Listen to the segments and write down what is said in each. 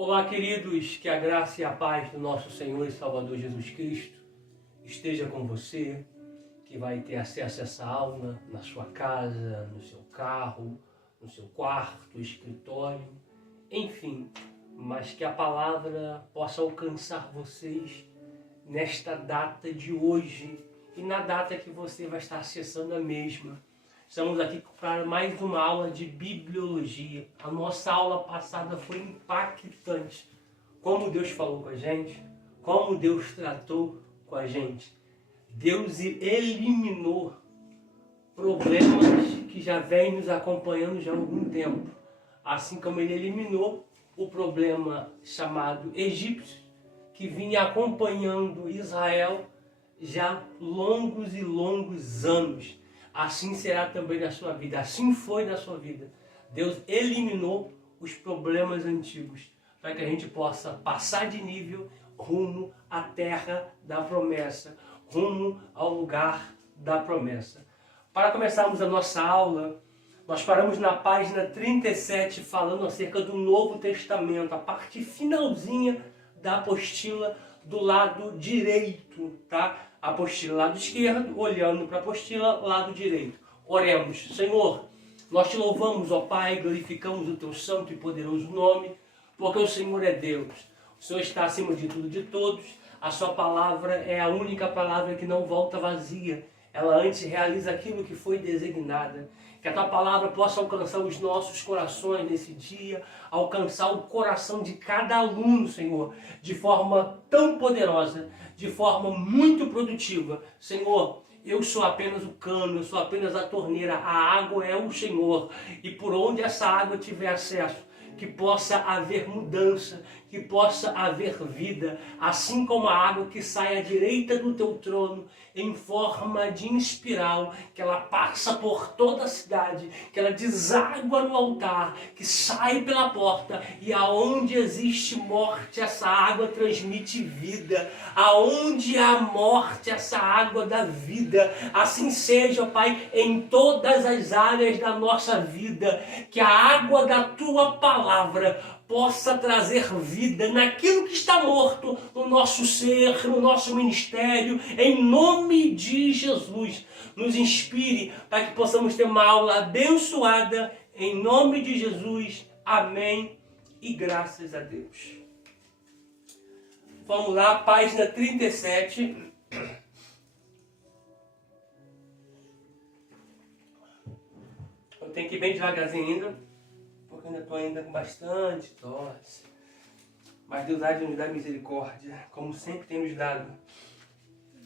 Olá, queridos, que a graça e a paz do nosso Senhor e Salvador Jesus Cristo esteja com você, que vai ter acesso a essa aula na sua casa, no seu carro, no seu quarto, escritório, enfim, mas que a palavra possa alcançar vocês nesta data de hoje e na data que você vai estar acessando a mesma. Estamos aqui para mais uma aula de bibliologia. A nossa aula passada foi impactante. Como Deus falou com a gente, como Deus tratou com a gente. Deus eliminou problemas que já vêm nos acompanhando já há algum tempo. Assim como Ele eliminou o problema chamado egípcio, que vinha acompanhando Israel já longos e longos anos. Assim será também na sua vida. Assim foi na sua vida. Deus eliminou os problemas antigos para que a gente possa passar de nível rumo à terra da promessa, rumo ao lugar da promessa. Para começarmos a nossa aula, nós paramos na página 37 falando acerca do Novo Testamento, a parte finalzinha da apostila do lado direito, tá? Apostila lado esquerdo, olhando para a apostila lado direito. Oremos. Senhor, nós te louvamos, ó Pai, glorificamos o teu santo e poderoso nome, porque o Senhor é Deus. O Senhor está acima de tudo e de todos. A sua palavra é a única palavra que não volta vazia. Ela antes realiza aquilo que foi designada. Que a tua palavra possa alcançar os nossos corações nesse dia, alcançar o coração de cada aluno, Senhor, de forma tão poderosa, de forma muito produtiva. Senhor, eu sou apenas o cano, eu sou apenas a torneira, a água é o Senhor. E por onde essa água tiver acesso, que possa haver mudança, que possa haver vida, assim como a água que sai à direita do teu trono, em forma de espiral, que ela passa por toda a cidade, que ela deságua no altar, que sai pela porta, e aonde existe morte, essa água transmite vida. Aonde há morte, essa água dá vida. Assim seja, Pai, em todas as áreas da nossa vida, que a água da tua palavra possa trazer vida naquilo que está morto no nosso ser, no nosso ministério, em nome de Jesus. Nos inspire para que possamos ter uma aula abençoada, em nome de Jesus. Amém e graças a Deus. Vamos lá, página 37. Eu tenho que ir bem devagarzinho ainda, porque ainda estou ainda com bastante tosse. Mas Deus há de nos dar misericórdia, como sempre tem nos dado.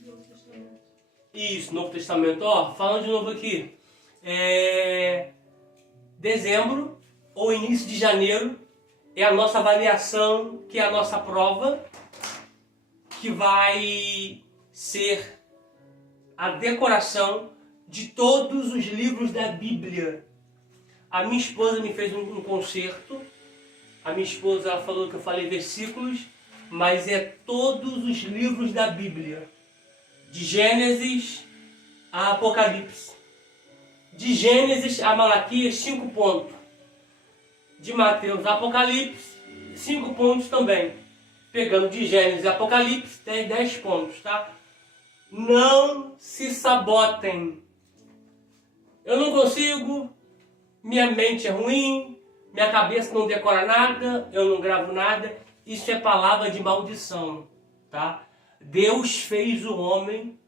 Novo Testamento. Isso, Novo Testamento. Ó, falando de novo aqui. Dezembro ou início de janeiro é a nossa avaliação, que é a nossa prova, que vai ser a decoração de todos os livros da Bíblia. A minha esposa me fez um concerto. A minha esposa ela falou que eu falei versículos, mas é todos os livros da Bíblia. De Gênesis a Apocalipse. De Gênesis a Malaquias, 5 pontos. De Mateus a Apocalipse, 5 pontos também. Pegando de Gênesis a Apocalipse, tem 10 pontos, tá? Não se sabotem. Eu não consigo, minha mente é ruim, minha cabeça não decora nada, eu não gravo nada. Isso é palavra de maldição, tá? Deus fez o homem,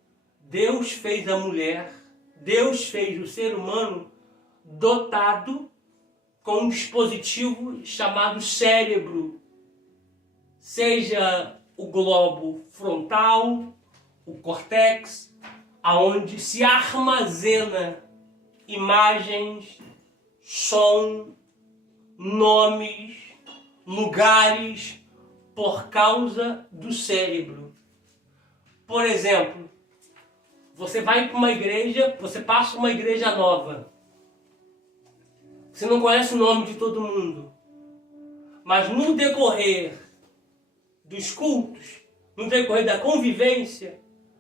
Deus fez a mulher, Deus fez o ser humano dotado com um dispositivo chamado cérebro. Seja o globo frontal, o córtex, aonde se armazena imagens, som, nomes, lugares, por causa do cérebro. Por exemplo, você vai para uma igreja, você passa uma igreja nova. Você não conhece o nome de todo mundo. Mas no decorrer dos cultos, no decorrer da convivência,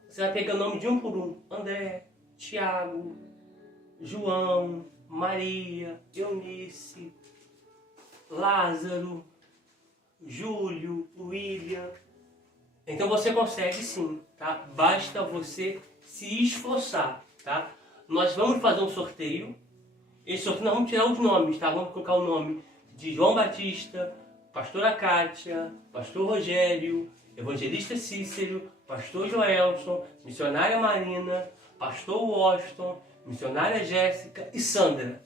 você vai pegar o nome de um por um. André, Tiago, João, Maria, Eunice, Lázaro, Júlio, William. Então você consegue sim, tá? Basta você se esforçar, tá? Nós vamos fazer um sorteio. Esse sorteio nós vamos tirar os nomes, tá? Vamos colocar o nome de João Batista, pastora Kátia, pastor Rogério, evangelista Cícero, pastor Joelson, missionária Marina, pastor Washington, missionária Jéssica e Sandra.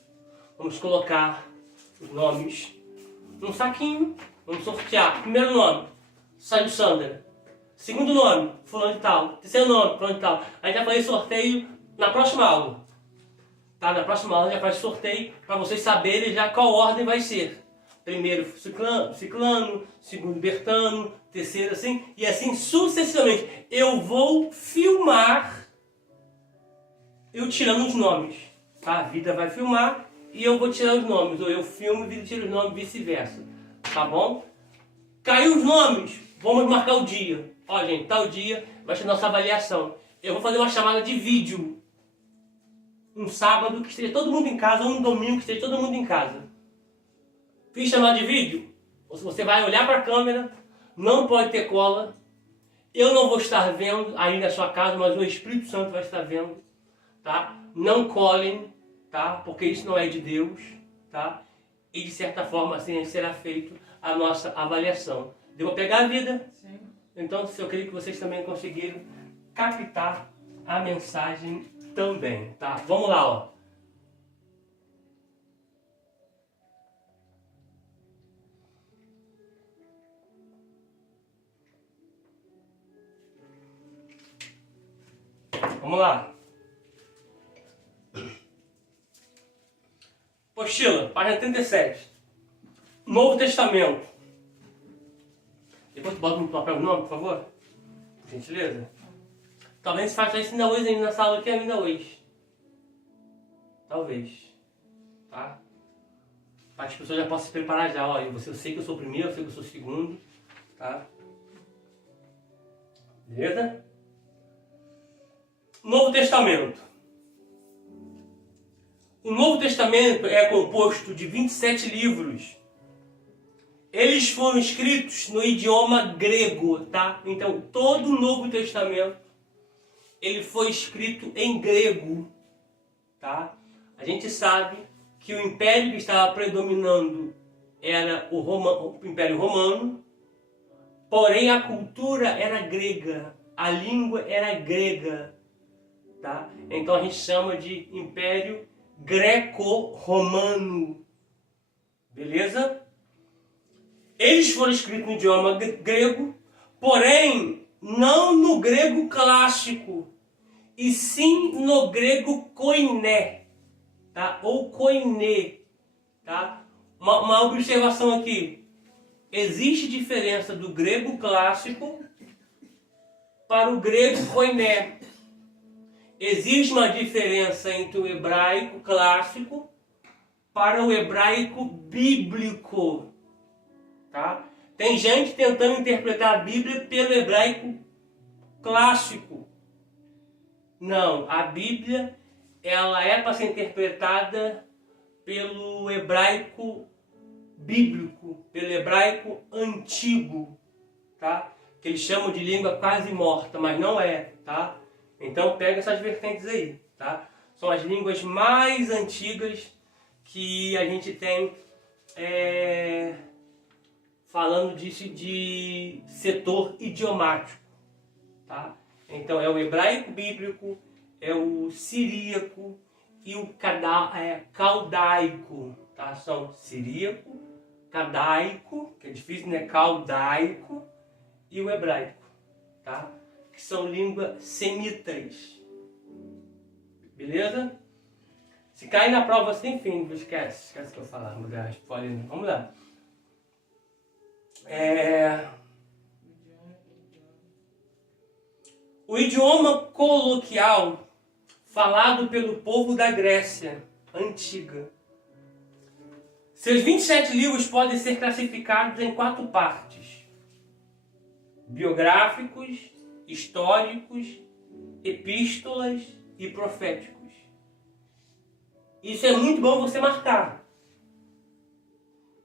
Vamos colocar os nomes num saquinho, vamos sortear. Primeiro nome, saiu Sandra. Segundo nome, fulano de tal. Terceiro nome, fulano de tal. A gente vai fazer sorteio na próxima aula. Tá? Na próxima aula a gente vai fazer sorteio para vocês saberem já qual ordem vai ser. Primeiro Ciclano, segundo Bertano, terceiro assim, e assim sucessivamente. Eu vou filmar eu tirando os nomes. Tá? A Vida vai filmar e eu vou tirar os nomes. Ou eu filmo e a Vida tira os nomes, vice-versa. Tá bom? Caiu os nomes, vamos marcar o dia. Ó, gente, tal dia vai ser nossa avaliação. Eu vou fazer uma chamada de vídeo. Um sábado que esteja todo mundo em casa, ou um domingo que esteja todo mundo em casa. Fiz chamada de vídeo? Você vai olhar para a câmera, não pode ter cola. Eu não vou estar vendo aí na sua casa, mas o Espírito Santo vai estar vendo. Tá? Não colhem, tá? Porque isso não é de Deus. Tá? E de certa forma assim será feito a nossa avaliação. Devo pegar a vida? Sim. Então, eu creio que vocês também conseguiram captar a mensagem também, tá? Vamos lá, ó. Vamos lá. Apostila, página 37. Novo Testamento. Depois tu bota no papel o nome, por favor. Por gentileza. Talvez você faça isso ainda hoje, na sala aqui ainda hoje. Talvez. Tá? Para que as pessoas já possam se preparar já. Olha, eu sei que eu sou o primeiro, eu sei que eu sou o segundo. Tá? Beleza? Novo Testamento. O Novo Testamento é composto de 27 livros. Eles foram escritos no idioma grego, tá? Então, todo o Novo Testamento, ele foi escrito em grego, tá? A gente sabe que o império que estava predominando era o Império Romano, porém a cultura era grega, a língua era grega, tá? Então a gente chama de Império Greco-Romano, beleza? Eles foram escritos no idioma grego, porém não no grego clássico, e sim no grego koiné, tá? Ou koiné, tá? Uma observação aqui. Existe diferença do grego clássico para o grego koiné. Existe uma diferença entre o hebraico clássico para o hebraico bíblico. Tá? Tem gente tentando interpretar a Bíblia pelo hebraico clássico. Não, a Bíblia ela é para ser interpretada pelo hebraico bíblico, pelo hebraico antigo, tá? Que eles chamam de língua quase morta, mas não é, tá? Então pega essas vertentes aí, tá? São as línguas mais antigas que a gente tem falando de setor idiomático, tá? Então é o hebraico bíblico, é o siríaco e o caldaico, tá? São siríaco, cadaico, que é difícil, né? Caldaico e o hebraico, tá? Que são línguas semitas, beleza? Se cair na prova sem fim, esquece que eu falar, vamos lá. O idioma coloquial falado pelo povo da Grécia Antiga. Seus 27 livros podem ser classificados em 4 partes: biográficos, históricos, epístolas e proféticos. Isso é muito bom você marcar.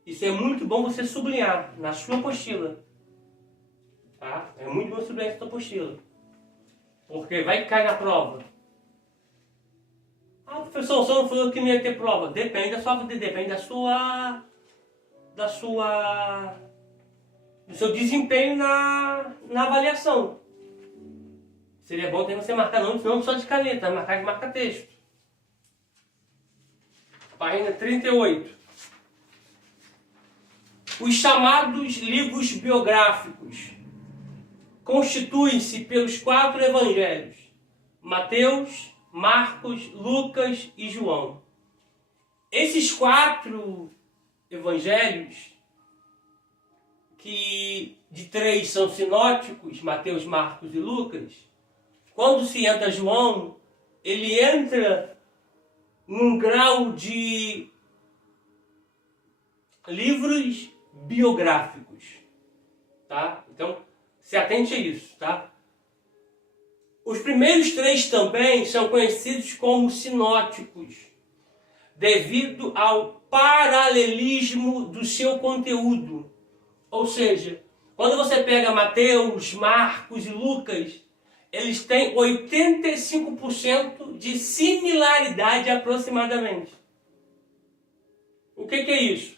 Isso é muito bom você sublinhar na sua apostila. Tá? É muito bom sublinhar na sua apostila. Porque vai cair na prova. Ah, professor, o senhor não falou que não ia ter prova. Depende do seu desempenho na avaliação. Seria bom ter você marcar não só de caneta, marcar de marca-texto. Página 38. Os chamados livros biográficos constituem-se pelos 4 evangelhos: Mateus, Marcos, Lucas e João. Esses 4 evangelhos, que de 3 são sinóticos, Mateus, Marcos e Lucas, quando se entra João, ele entra num grau de livros biográficos, tá? Então, se atente a isso, tá? Os primeiros 3 também são conhecidos como sinóticos, devido ao paralelismo do seu conteúdo. Ou seja, quando você pega Mateus, Marcos e Lucas, eles têm 85% de similaridade aproximadamente. O que é isso?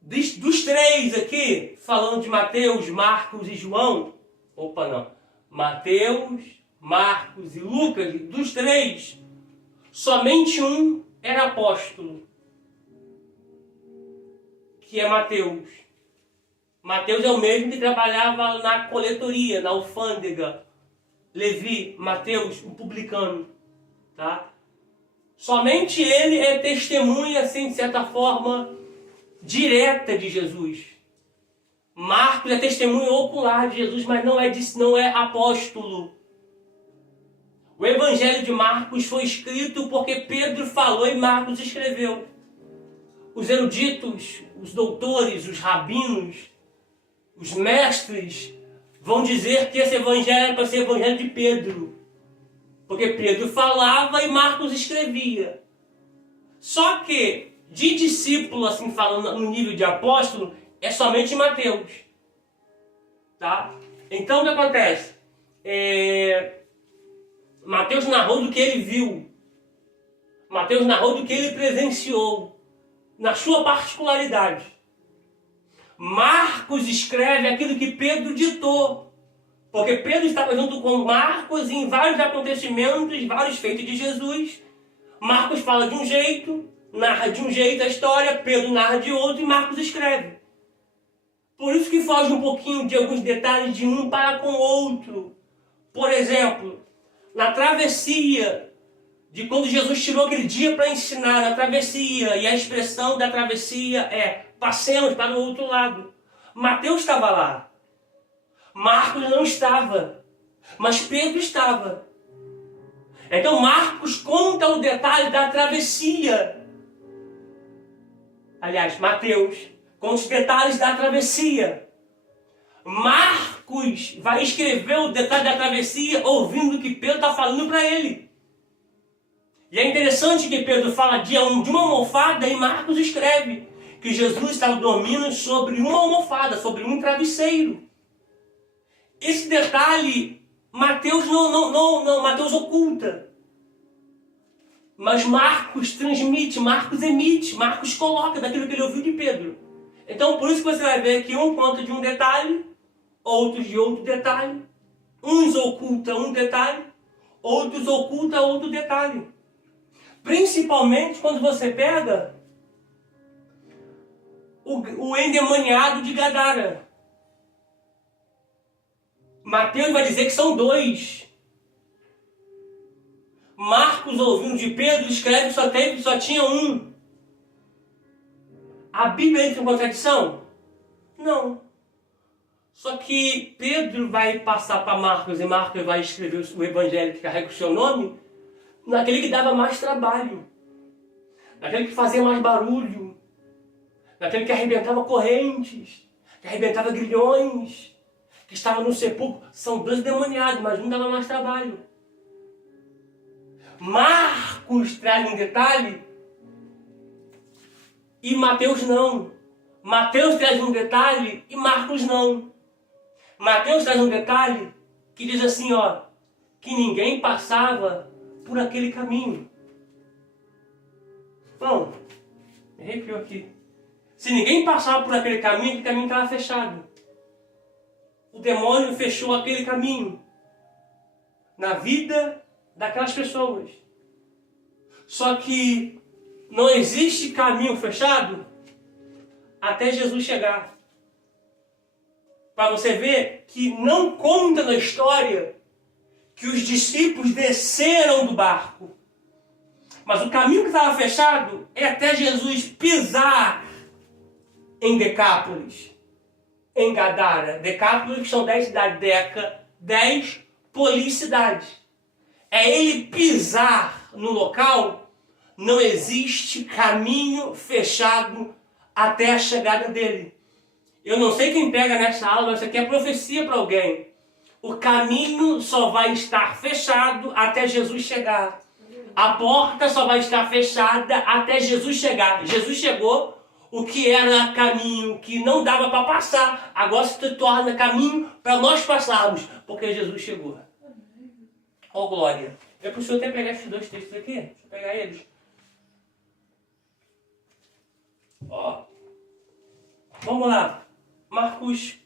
Dos 3 aqui, falando de Mateus, Marcos e João, Mateus, Marcos e Lucas, dos 3, somente um era apóstolo, que é Mateus. Mateus é o mesmo que trabalhava na coletoria, na alfândega. Levi, Mateus, o publicano. Tá? Somente ele é testemunha, assim, de certa forma, direta de Jesus. Marcos é testemunha ocular de Jesus, mas não é apóstolo. O Evangelho de Marcos foi escrito porque Pedro falou e Marcos escreveu. Os eruditos, os doutores, os rabinos, os mestres vão dizer que esse evangelho é para ser o evangelho de Pedro. Porque Pedro falava e Marcos escrevia. Só que, de discípulo, assim falando no nível de apóstolo, é somente Mateus. Tá? Então o que acontece? Mateus narrou do que ele viu. Mateus narrou do que ele presenciou, na sua particularidade. Marcos escreve aquilo que Pedro ditou, porque Pedro estava junto com Marcos em vários acontecimentos, vários feitos de Jesus. Marcos fala de um jeito, narra de um jeito a história, Pedro narra de outro e Marcos escreve. Por isso que foge um pouquinho de alguns detalhes de um para com o outro. Por exemplo, na travessia, de quando Jesus tirou aquele dia para ensinar, na travessia, e a expressão da travessia é: passemos para o outro lado. Mateus estava lá. Marcos não estava. Mas Pedro estava. Então Marcos conta o detalhe da travessia. Aliás, Mateus conta os detalhes da travessia. Marcos vai escrever o detalhe da travessia ouvindo o que Pedro está falando para ele. E é interessante que Pedro fala de uma almofada e Marcos escreve que Jesus estava dormindo sobre uma almofada, sobre um travesseiro. Esse detalhe Mateus Mateus oculta. Mas Marcos transmite, Marcos emite, Marcos coloca daquilo que ele ouviu de Pedro. Então por isso que você vai ver que um conta de um detalhe, outros de outro detalhe. Uns ocultam um detalhe, outros ocultam outro detalhe. Principalmente quando você pega o endemoniado de Gadara. Mateus vai dizer que são 2. Marcos, ouvindo de Pedro, escreve que só tinha um. A Bíblia entra em contradição? Não. Só que Pedro vai passar para Marcos e Marcos vai escrever o evangelho que carrega o seu nome naquele que dava mais trabalho, naquele que fazia mais barulho, naquele que arrebentava correntes, que arrebentava grilhões, que estava no sepulcro. São 2 demoniados, mas um dava mais trabalho. Marcos traz um detalhe E Mateus não. Mateus traz um detalhe e Marcos não. Mateus traz um detalhe que diz assim, ó, que ninguém passava por aquele caminho. Bom, me arrepiou aqui. Se ninguém passava por aquele caminho estava fechado. O demônio fechou aquele caminho na vida daquelas pessoas. Só que não existe caminho fechado até Jesus chegar. Para você ver que não conta na história que os discípulos desceram do barco. Mas o caminho que estava fechado é até Jesus pisar em Decápolis, em Gadara. Decápolis, que são 10 cidades, Deca, 10 policidades. É ele pisar no local, não existe caminho fechado até a chegada dele. Eu não sei quem pega nessa aula, isso aqui é profecia para alguém. O caminho só vai estar fechado até Jesus chegar. A porta só vai estar fechada até Jesus chegar. Jesus chegou, o que era caminho que não dava para passar, agora se torna caminho para nós passarmos, porque Jesus chegou. Ó, glória. Eu preciso até pegar esses dois textos aqui. Deixa eu pegar eles. Ó. Vamos lá. Marcos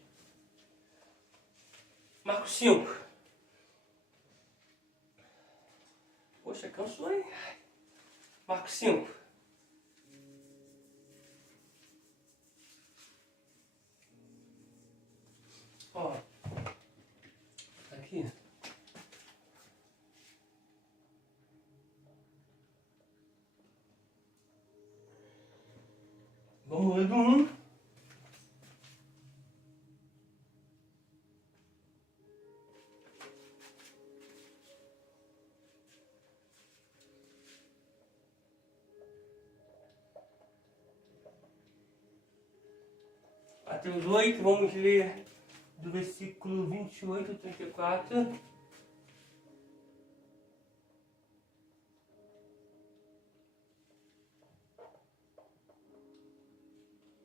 5. Poxa, cansou, hein? Marcos 5. Ó. Tá aqui. Vamos ler do 1. Mateus 8, vamos ler do versículo 28 ao 34.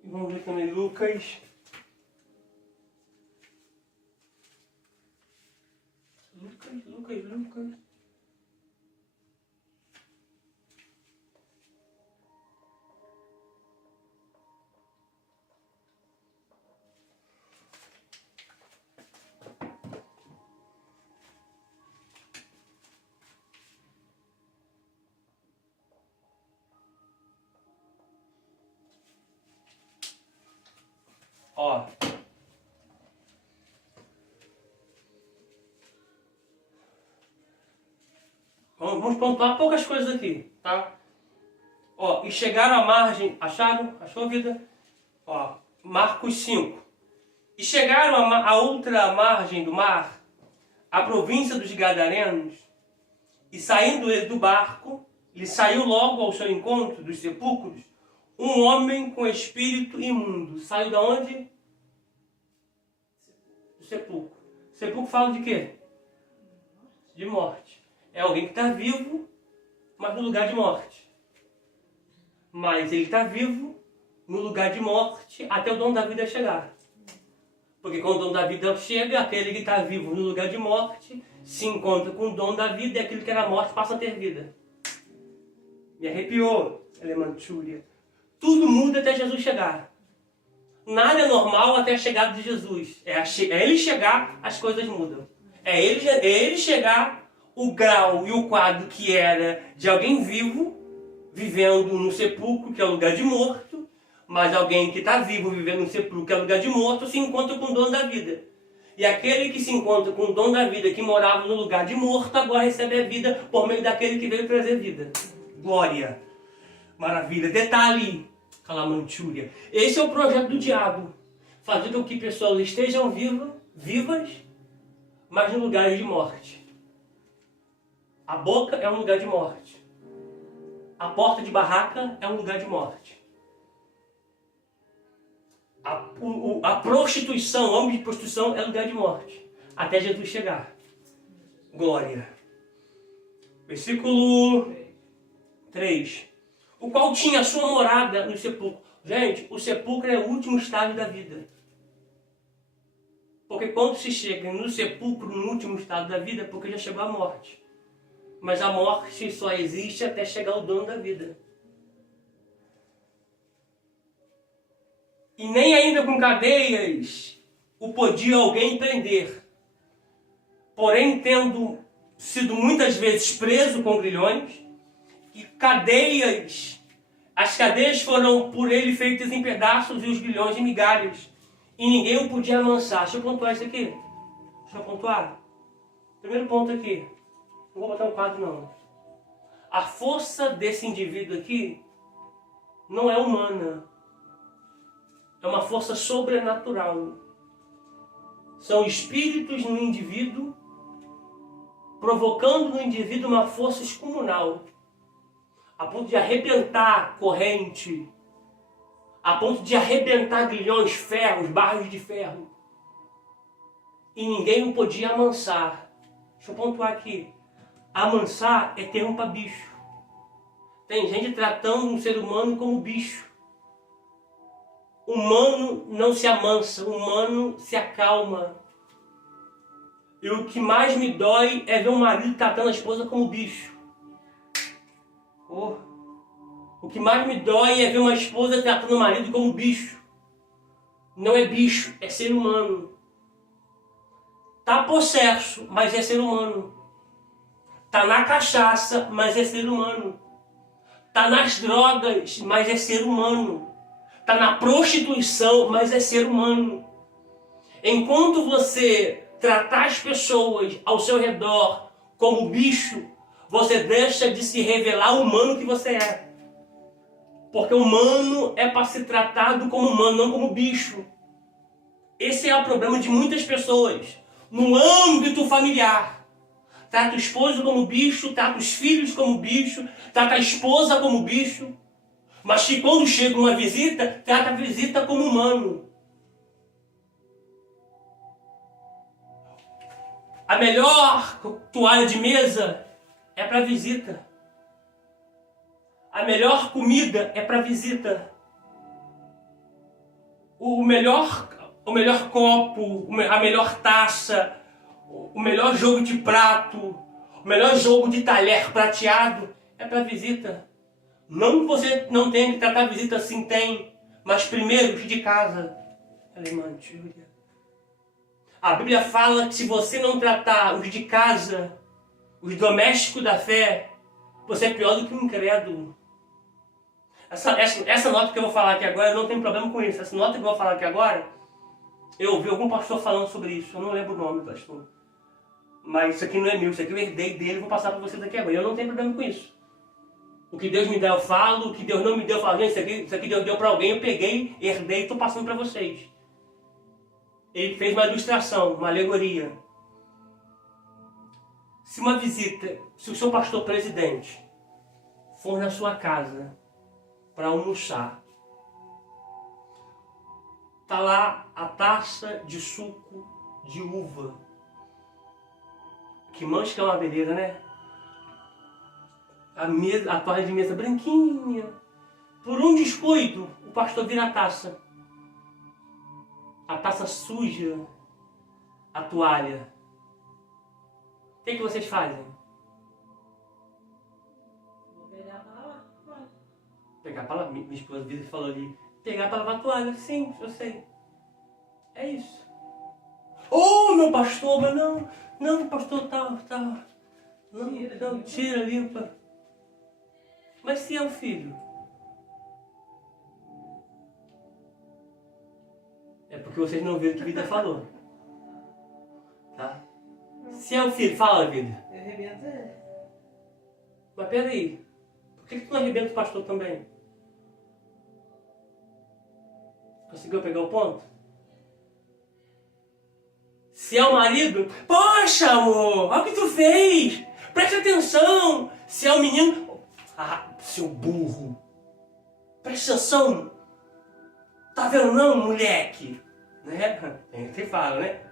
E vamos ler também Lucas. Lucas. Ó. Vamos pontuar poucas coisas aqui, tá? Ó, e chegaram à margem, acharam? Achou a vida? Ó, Marcos 5. E chegaram a outra margem do mar, a província dos Gadarenos, e saindo ele do barco, lhe saiu logo ao seu encontro dos sepulcros um homem com espírito imundo. Saiu da onde? Do sepulcro. Sepulcro fala de quê? De morte. É alguém que está vivo, mas no lugar de morte. Mas ele está vivo no lugar de morte até o dono da vida chegar. Porque quando o dono da vida chega, aquele que está vivo no lugar de morte se encontra com o dono da vida e aquilo que era morte passa a ter vida. Me arrepiou, Elementúria. Tudo muda até Jesus chegar. Nada é normal até a chegada de Jesus. É ele chegar, as coisas mudam. É ele chegar, o grau e o quadro que era de alguém vivo, vivendo no sepulcro, que é o lugar de morto, mas alguém que está vivo, vivendo no sepulcro, que é o lugar de morto, se encontra com o dono da vida. E aquele que se encontra com o dono da vida, que morava no lugar de morto, agora recebe a vida por meio daquele que veio trazer vida. Glória. Maravilha. Detalhe, Calamantúria. Esse é o projeto do diabo. Fazer com que pessoas estejam vivas, mas no lugar de morte. A boca é um lugar de morte. A porta de barraca é um lugar de morte. A prostituição, o âmbito de prostituição é lugar de morte. Até Jesus chegar. Glória. Versículo 3. O qual tinha sua morada no sepulcro. Gente, o sepulcro é o último estágio da vida. Porque quando se chega no sepulcro, no último estado da vida, é porque já chegou a morte. Mas a morte só existe até chegar o dono da vida. E nem ainda com cadeias o podia alguém prender. Porém, tendo sido muitas vezes preso com grilhões, e cadeias, as cadeias foram por ele feitas em pedaços e os grilhões em migalhas. E ninguém o podia amansar. Deixa eu pontuar isso aqui. Deixa eu pontuar. Primeiro ponto aqui. Não vou botar um quadro não. A força desse indivíduo aqui não é humana. É uma força sobrenatural. São espíritos no indivíduo, provocando no indivíduo uma força excomunal, a ponto de arrebentar corrente, a ponto de arrebentar grilhões, ferros, barras de ferro. E ninguém o podia amansar. Deixa eu pontuar aqui. Amansar é termo para bicho. Tem gente tratando um ser humano como bicho. Humano não se amansa, humano se acalma. E o que mais me dói é ver um marido tratando a esposa como bicho. Oh. O que mais me dói é ver uma esposa tratando o marido como bicho. Não é bicho, é ser humano. Tá possesso, mas é ser humano. Tá na cachaça, mas é ser humano. Tá nas drogas, mas é ser humano. Tá na prostituição, mas é ser humano. Enquanto você tratar as pessoas ao seu redor como bicho, você deixa de se revelar o humano que você é. Porque o humano é para ser tratado como humano, não como bicho. Esse é o problema de muitas pessoas. No âmbito familiar. Trata o esposo como bicho, trata os filhos como bicho, trata a esposa como bicho. Mas que quando chega uma visita, trata a visita como humano. A melhor toalha de mesa é para visita. A melhor comida é para visita. O melhor copo, a melhor taça, o melhor jogo de prato, o melhor jogo de talher prateado é para visita. Não que você não tenha que tratar a visita assim, tem. Mas primeiro os de casa. A Bíblia fala que se você não tratar os de casa, os domésticos da fé, você é pior do que um incrédulo. Essa nota que eu vou falar aqui agora, eu não tenho problema com isso. Essa nota que eu vou falar aqui agora, eu ouvi algum pastor falando sobre isso. Eu não lembro o nome do pastor. Mas isso aqui não é meu, isso aqui eu herdei dele e vou passar para vocês aqui agora. Eu não tenho problema com isso. O que Deus me dá eu falo, o que Deus não me deu eu falo. Gente, isso aqui Deus deu para alguém, eu peguei, herdei e estou passando para vocês. Ele fez uma ilustração, uma alegoria. Se uma visita, se o seu pastor presidente for na sua casa para almoçar, tá lá a taça de suco de uva, que mancha que é uma beleza, né? A toalha de mesa branquinha. Por um descuido, o pastor vira a taça. A taça suja, a toalha. O que vocês fazem? Vou pegar para lavar. Pegar para lavar. Minha esposa falou ali. Pegar para lavar a toalha. Sim, eu sei. É isso. Oh, meu pastor, mas não, pastor, tá. Não, tira, limpa. Mas se é um filho? É porque vocês não viram o que a vida falou. Tá? Se é um filho, fala, vida. Eu arrebento ele. Mas peraí. Por que tu não arrebenta o pastor também? Conseguiu pegar o ponto? Se é o marido, poxa amor, olha o que tu fez. Preste atenção. Se é o menino, seu burro. Presta atenção. Tá vendo não, moleque? Né? Você fala, né?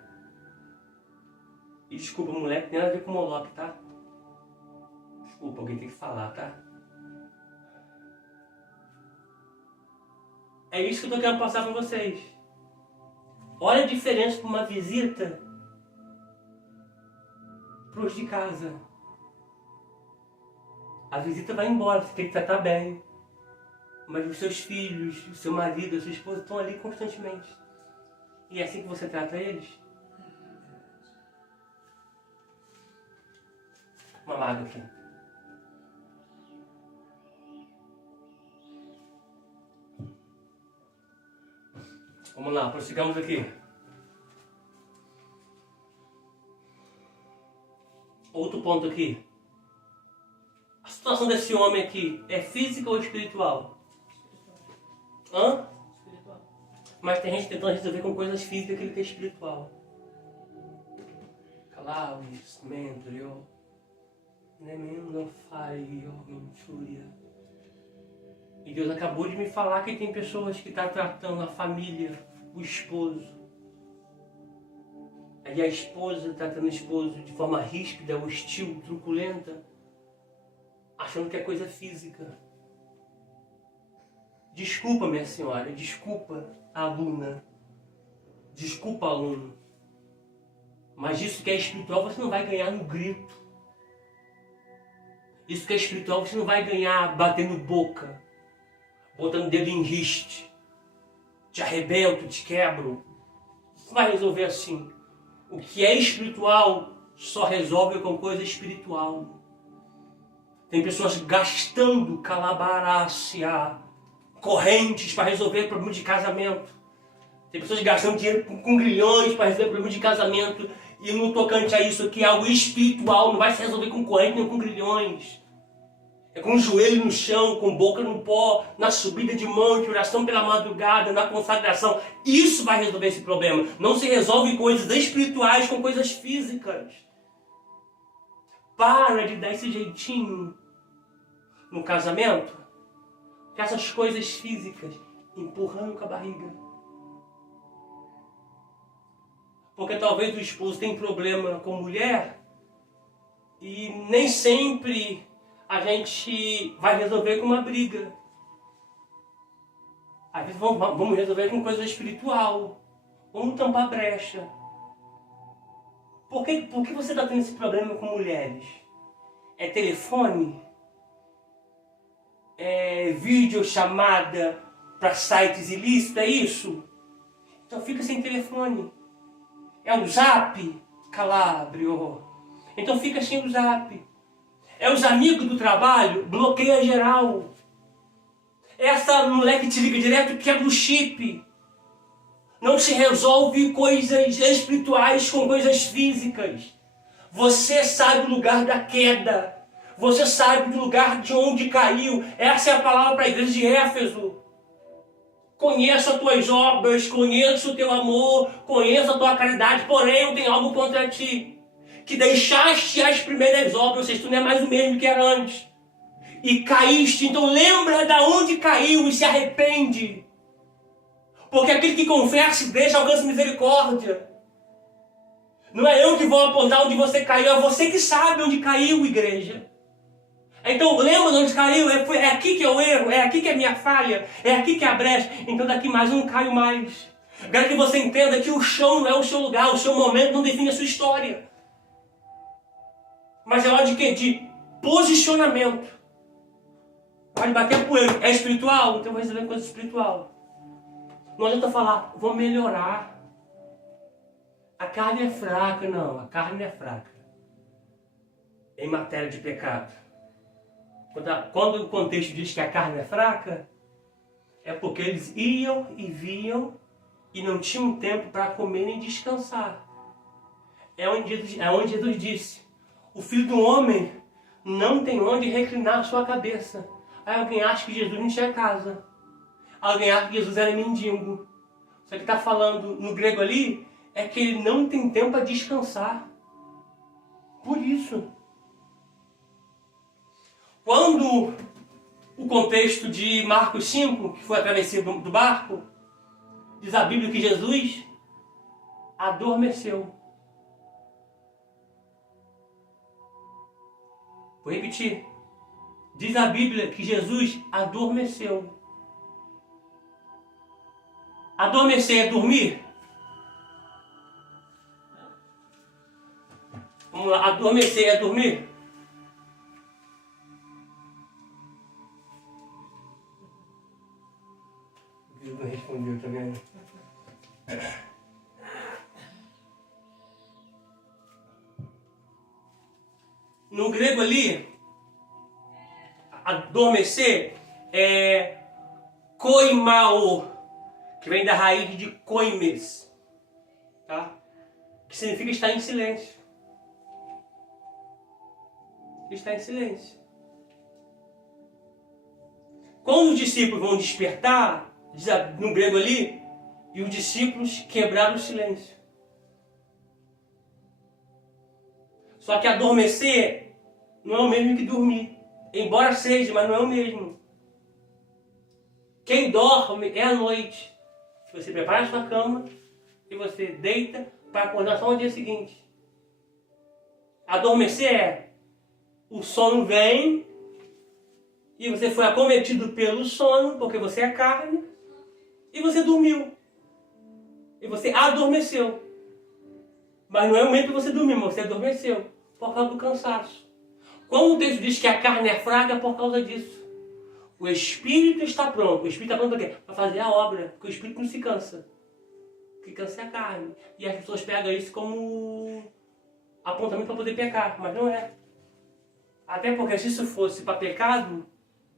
E desculpa, moleque, tem nada a ver com Moloque, tá? Desculpa, alguém tem que falar, tá? É isso que eu estou querendo passar para vocês. Olha a diferença para uma visita para os de casa. A visita vai embora, você tem que tratar bem. Mas os seus filhos, o seu marido, a sua esposa estão ali constantemente. E é assim que você trata eles? Uma água aqui. Vamos lá, prossigamos aqui. Outro ponto aqui. A situação desse homem aqui é física ou espiritual? Hã? Espiritual. Mas tem gente tentando resolver com coisas físicas que ele tem espiritual. Calabres, mentrio, nemendo, faio, mentúria. E Deus acabou de me falar que tem pessoas que estão tratando a família, o esposo. Aí a esposa tratando o esposo de forma ríspida, hostil, truculenta, achando que é coisa física. Desculpa, minha senhora, desculpa, aluna, desculpa, aluno. Mas isso que é espiritual você não vai ganhar no grito. Isso que é espiritual você não vai ganhar batendo boca, botando dedo em riste. Te arrebento, te quebro. Não vai resolver assim. O que é espiritual só resolve com coisa espiritual. Tem pessoas gastando calabarácia, correntes para resolver problema de casamento. Tem pessoas gastando dinheiro com grilhões para resolver problema de casamento. E no tocante a isso aqui, algo espiritual não vai se resolver com corrente nem com grilhões. É com o joelho no chão, com boca no pó, na subida de monte, oração pela madrugada, na consagração. Isso vai resolver esse problema. Não se resolve coisas espirituais com coisas físicas. Para de dar esse jeitinho no casamento, com essas coisas físicas, empurrando com a barriga. Porque talvez o esposo tenha problema com mulher e nem sempre a gente vai resolver com uma briga. Às vezes vamos resolver com coisa espiritual. Vamos tampar brecha. Por que você está tendo esse problema com mulheres? É telefone? É videochamada para sites ilícitos? É isso? Então fica sem telefone. É o zap? Calabrio. Então fica sem o zap. É os amigos do trabalho? Bloqueia geral. Essa mulher que te liga direto quebra o chip. Não se resolve coisas espirituais com coisas físicas. Você sabe o lugar da queda. Você sabe do lugar de onde caiu. Essa é a palavra para a igreja de Éfeso. Conheço as tuas obras, conheço o teu amor, conheço a tua caridade, porém eu tenho algo contra ti. Que deixaste as primeiras obras, ou seja, tu não é mais o mesmo que era antes. E caíste, então lembra de onde caiu e se arrepende. Porque aquele que confessa e deixa alcança misericórdia. Não é eu que vou apontar onde você caiu, é você que sabe onde caiu, igreja. Então lembra de onde caiu, é aqui que é o erro, é aqui que é a minha falha, é aqui que é a brecha. Então daqui mais eu não caio mais. Eu quero que você entenda que o chão não é o seu lugar, o seu momento não define a sua história. Mas é hora de quê? De posicionamento. Pode bater a poeira. É espiritual? Então eu vou resolver coisa espiritual. Não adianta falar, vou melhorar. A carne é fraca. Não, a carne é fraca. Em matéria de pecado. Quando o contexto diz que a carne é fraca, é porque eles iam e vinham e não tinham tempo para comer nem descansar. É onde Jesus disse, o Filho do Homem não tem onde reclinar sua cabeça. Aí alguém acha que Jesus não tinha casa. Alguém acha que Jesus era mendigo. Só que está falando no grego ali, é que ele não tem tempo para descansar. Por isso. Quando o contexto de Marcos 5, que foi a travessia do barco, diz a Bíblia que Jesus adormeceu. Vou repetir. Diz a Bíblia que Jesus adormeceu. Adormecer é dormir? Vamos lá, adormecer é dormir? Não respondeu, tá vendo? No grego ali, adormecer é koimao, que vem da raiz de koimes, tá? Que significa estar em silêncio. Estar em silêncio. Quando os discípulos vão despertar, diz no grego ali, e os discípulos quebraram o silêncio. Só que adormecer não é o mesmo que dormir. Embora seja, mas não é o mesmo. Quem dorme é a noite. Você prepara a sua cama e você deita para acordar só no dia seguinte. Adormecer é o sono vem e você foi acometido pelo sono, porque você é carne, e você dormiu. E você adormeceu. Mas não é o momento que você dormiu, mas você adormeceu por causa do cansaço. Quando o texto diz que a carne é fraca, é por causa disso. O espírito está pronto. O espírito está pronto para quê? Para fazer a obra. Porque o espírito não se cansa. O que cansa é a carne. E as pessoas pegam isso como apontamento para poder pecar. Mas não é. Até porque se isso fosse para pecado,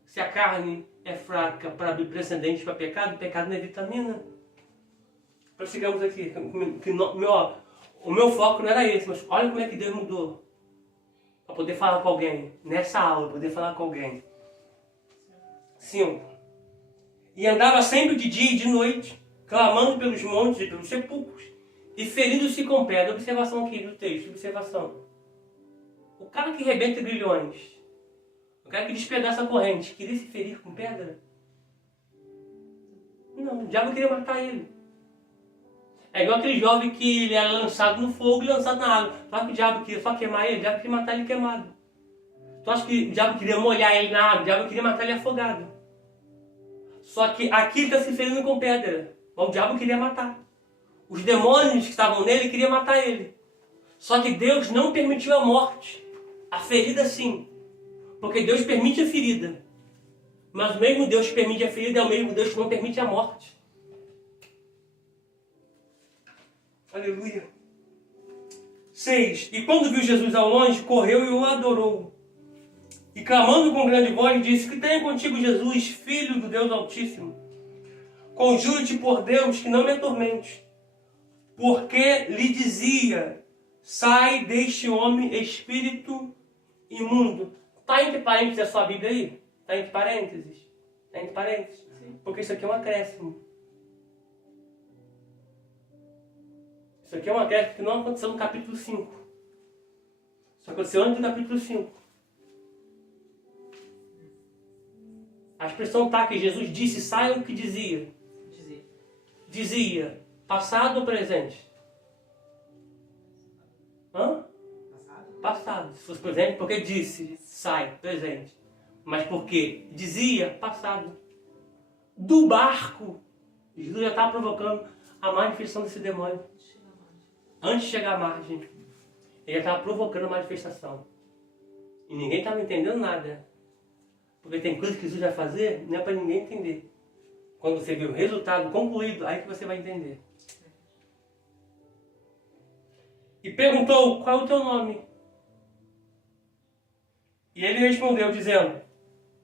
se a carne é fraca para precedente para pecado, pecado não é vitamina. Prossigamos aqui. O meu foco não era esse, mas olha como é que Deus mudou. Para poder falar com alguém. Nessa aula, poder falar com alguém. 5. E andava sempre de dia e de noite, clamando pelos montes e pelos sepulcros, e ferindo-se com pedra. Observação aqui do texto, observação. O cara que rebenta grilhões, o cara que despedaça a corrente, queria se ferir com pedra? Não, o diabo queria matar ele. É igual aquele jovem que ele era lançado no fogo e lançado na água. Tu acha que o diabo queria só queimar ele? O diabo queria matar ele queimado. Tu acha que o diabo queria molhar ele na água? O diabo queria matar ele afogado. Só que aqui ele está se ferindo com pedra. Mas o diabo queria matar. Os demônios que estavam nele queriam matar ele. Só que Deus não permitiu a morte. A ferida sim. Porque Deus permite a ferida. Mas o mesmo Deus que permite a ferida é o mesmo Deus que não permite a morte. Aleluia. 6. E quando viu Jesus ao longe, correu e o adorou. E clamando com grande voz, disse: que tenha contigo Jesus, Filho do Deus Altíssimo. Conjuro-te por Deus que não me atormente. Porque lhe dizia: sai deste homem, espírito imundo. Está entre parênteses a sua Bíblia aí? Está entre parênteses? Está entre parênteses? Sim. Porque isso aqui é um acréscimo. Isso aqui é um acréscimo que não aconteceu no capítulo 5. Isso aconteceu antes do capítulo 5. A expressão está que Jesus disse, sai o que dizia. Dizia. Passado ou presente? Hã? Passado. Se fosse presente, porque disse, sai, presente. Mas porque dizia, passado. Do barco, Jesus já estava provocando a manifestação desse demônio. Antes de chegar à margem, ele já estava provocando a manifestação. E ninguém estava entendendo nada. Porque tem coisas que Jesus vai fazer, não é para ninguém entender. Quando você vê o resultado concluído, aí que você vai entender. E perguntou, qual é o teu nome? E ele respondeu dizendo,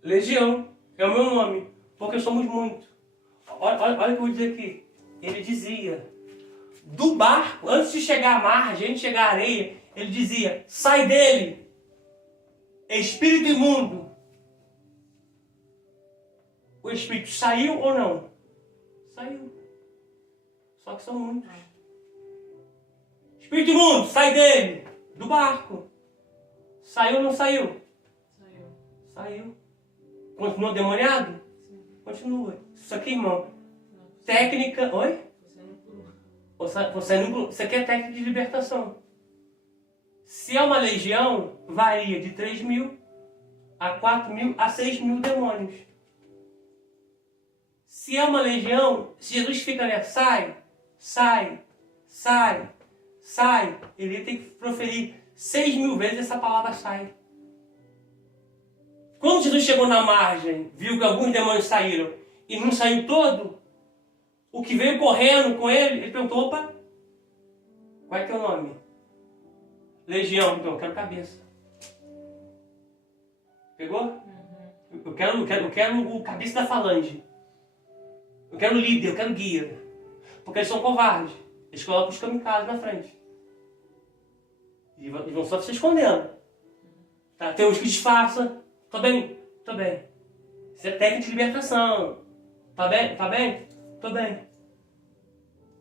Legião é o meu nome, porque somos muitos. Olha o que eu vou dizer aqui. Ele dizia, do barco, antes de chegar à margem, antes de chegar à areia, ele dizia, sai dele, espírito imundo. O espírito saiu ou não? Saiu. Só que são muitos. Espírito imundo, sai dele, do barco. Saiu ou não saiu? Saiu. Saiu. Continua demoniado? Sim. Continua. Isso aqui, irmão, técnica... Oi? Você não... Isso aqui é técnica de libertação. Se é uma legião, varia de 3.000 a 4.000 a 6.000 demônios. Se é uma legião, se Jesus fica, né, sai, ele tem que proferir 6.000 vezes essa palavra sai. Quando Jesus chegou na margem, viu que alguns demônios saíram e não saiu todo, o que veio correndo com ele perguntou, opa, qual é teu nome? Legião, então, eu quero cabeça. Pegou? Eu quero o cabeça da falange. Eu quero líder, eu quero guia. Porque eles são covardes. Eles colocam os kamikazes na frente. E vão só se escondendo. Tá? Tem uns que disfarçam. Tô bem. Isso é técnica de libertação. Tá bem? Tô bem.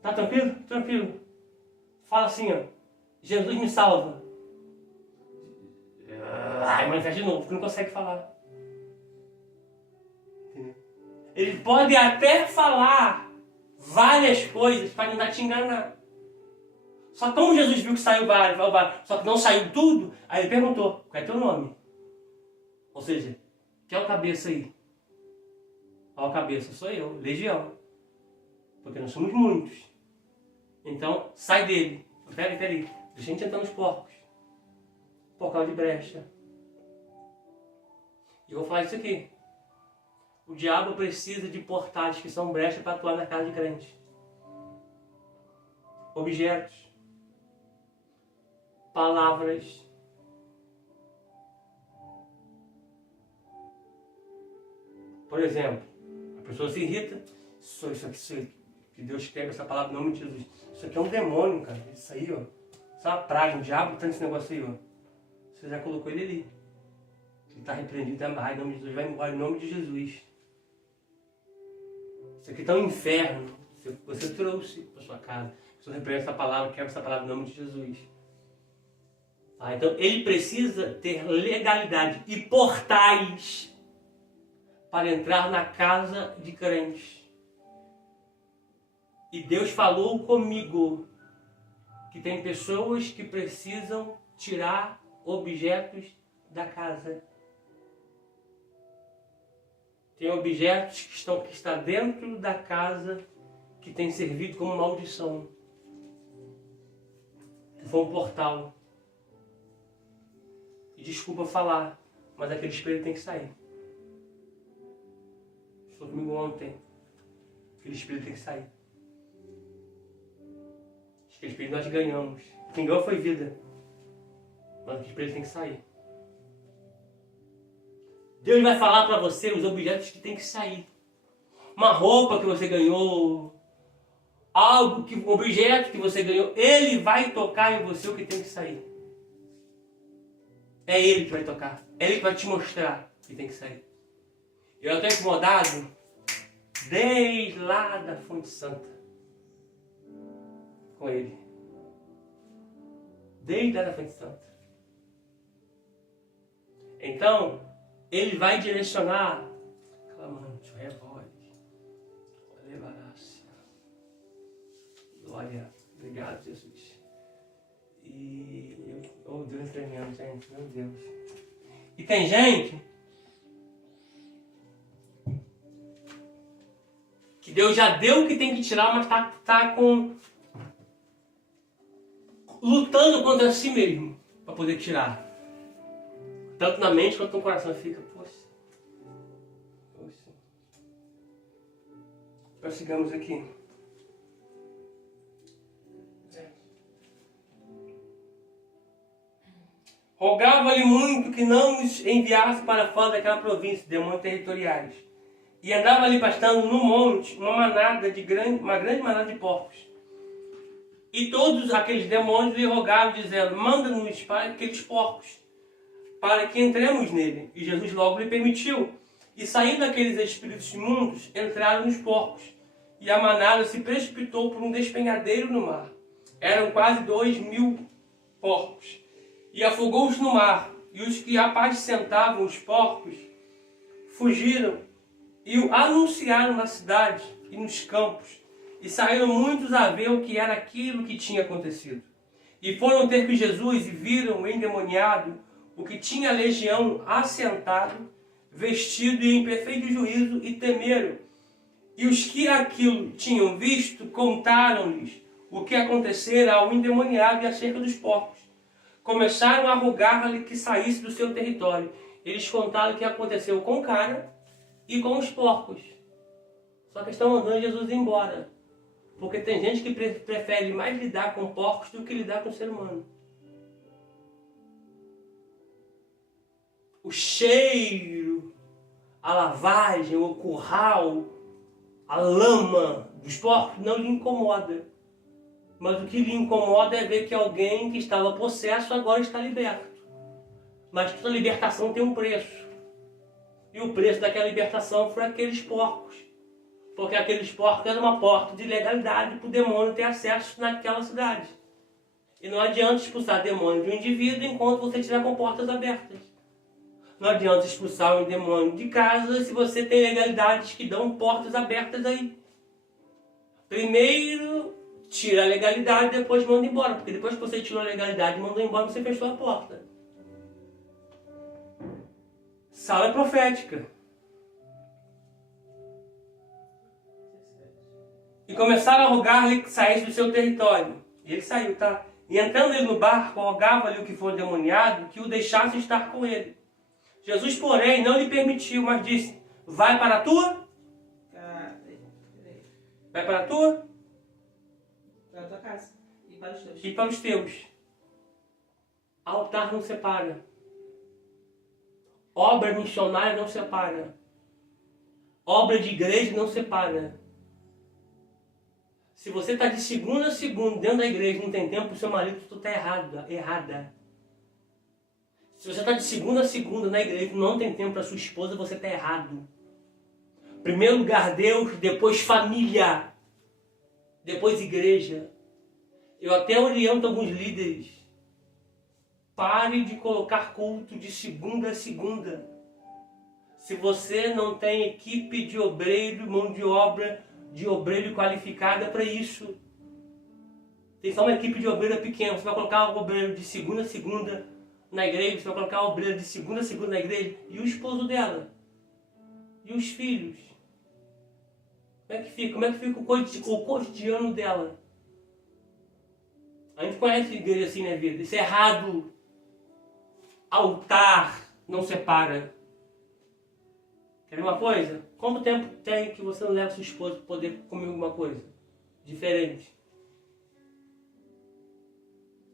Tá tranquilo? Tranquilo. Fala assim, ó. Jesus me salva. Ai, manifesta de novo, porque não consegue falar. Ele pode até falar várias coisas para tentar te enganar. Só que como Jesus viu que saiu vários, só que não saiu tudo, aí ele perguntou, qual é teu nome? Ou seja, quem é o cabeça aí? O cabeça sou eu, legião. Porque nós somos muitos. Então, sai dele. Peraí. Deixa a gente entrar nos porcos. Porcal de brecha. E eu vou falar isso aqui. O diabo precisa de portais que são brechas para atuar na casa de crente. Objetos. Palavras. Por exemplo, a pessoa se irrita. Isso aqui, que Deus escreve essa palavra em nome de Jesus. Isso aqui é um demônio, cara. Isso aí, ó. Isso é uma praga, um diabo tá nesse negócio aí, ó. Você já colocou ele ali. Ele está repreendido, em nome de Jesus. Vai embora em nome de Jesus. Isso aqui está um inferno. Você trouxe para sua casa. Você repreende essa palavra, quebra essa palavra em nome de Jesus. Então ele precisa ter legalidade e portais para entrar na casa de crentes. E Deus falou comigo que tem pessoas que precisam tirar objetos da casa. Tem objetos que estão dentro da casa que tem servido como maldição. Foi um portal. E desculpa falar, mas aquele espelho tem que sair. Falou comigo ontem. Aquele espelho tem que sair. Aquele espelho nós ganhamos. Quem ganhou foi vida. Mas aquele espelho tem que sair. Deus vai falar para você os objetos que tem que sair. Uma roupa que você ganhou, um objeto que você ganhou, Ele vai tocar em você o que tem que sair. É Ele que vai tocar. É Ele que vai te mostrar o que tem que sair. Eu estou incomodado desde lá da Fonte Santa com Ele. Desde lá da Fonte Santa. Então, Ele vai direcionar, clamante, revole, levarácia. Glória, obrigado, Jesus. Deus é tremendo, gente, meu Deus. E tem gente que Deus já deu o que tem que tirar, mas tá lutando contra si mesmo para poder tirar. Tanto na mente quanto no coração. Fica, poxa. Prossigamos aqui. Rogava-lhe muito que não nos enviasse para fora daquela província, demônios territoriais. E andava ali pastando no monte uma grande manada de porcos. E todos aqueles demônios lhe rogaram, dizendo, manda-nos para aqueles porcos, para que entremos nele. E Jesus logo lhe permitiu. E saindo aqueles espíritos imundos, entraram nos porcos. E a manada se precipitou por um despenhadeiro no mar. Eram quase 2.000 porcos. E afogou-os no mar. E os que apacentavam os porcos fugiram e o anunciaram na cidade e nos campos. E saíram muitos a ver o que era aquilo que tinha acontecido. E foram ter com Jesus e viram o endemoniado, o que tinha a legião, assentado, vestido e em perfeito juízo, e temeram. E os que aquilo tinham visto contaram-lhes o que acontecera ao endemoniado e acerca dos porcos. Começaram a rogar-lhe que saísse do seu território. Eles contaram o que aconteceu com o cara e com os porcos. Só que estão mandando Jesus embora. Porque tem gente que prefere mais lidar com porcos do que lidar com o ser humano. O cheiro, a lavagem, o curral, a lama dos porcos não lhe incomoda. Mas o que lhe incomoda é ver que alguém que estava possesso agora está liberto. Mas toda libertação tem um preço. E o preço daquela libertação foi aqueles porcos. Porque aqueles porcos eram uma porta de legalidade para o demônio ter acesso naquela cidade. E não adianta expulsar demônio de um indivíduo enquanto você estiver com portas abertas. Não adianta expulsar um demônio de casa se você tem legalidades que dão portas abertas aí. Primeiro tira a legalidade, depois manda embora. Porque depois que você tirou a legalidade e mandou embora, você fechou a porta. Sala profética. E começaram a rogar-lhe que saísse do seu território. E ele saiu, tá? E entrando ele no barco, rogava-lhe o que for demoniado, que o deixasse estar com ele. Jesus, porém, não lhe permitiu, mas disse, vai para a tua? Vai para a tua? Para a tua casa. E para os teus. E para os teus. Altar não separa. Obra missionária não separa. Obra de igreja não separa. Se você está de segunda a segunda dentro da igreja e não tem tempo para o seu marido, tu está errada. Se você está de segunda a segunda na igreja e não tem tempo para sua esposa, você está errado. Primeiro lugar Deus, depois família, depois igreja. Eu até oriento alguns líderes. Pare de colocar culto de segunda a segunda. Se você não tem equipe de obreiro, mão de obra, de obreiro qualificada para isso. Tem só uma equipe de obreiro pequena. Você vai colocar o obreiro de segunda a segunda na igreja, você vai colocar o obreiro de segunda a segunda na igreja, e o esposo dela. E os filhos. Como é que fica? Como é que fica o cotidiano dela? A gente conhece igreja assim na vida. Isso é errado. Altar não separa. Quer ver uma coisa? Quanto tempo tem que você não leva sua esposa para poder comer alguma coisa diferente?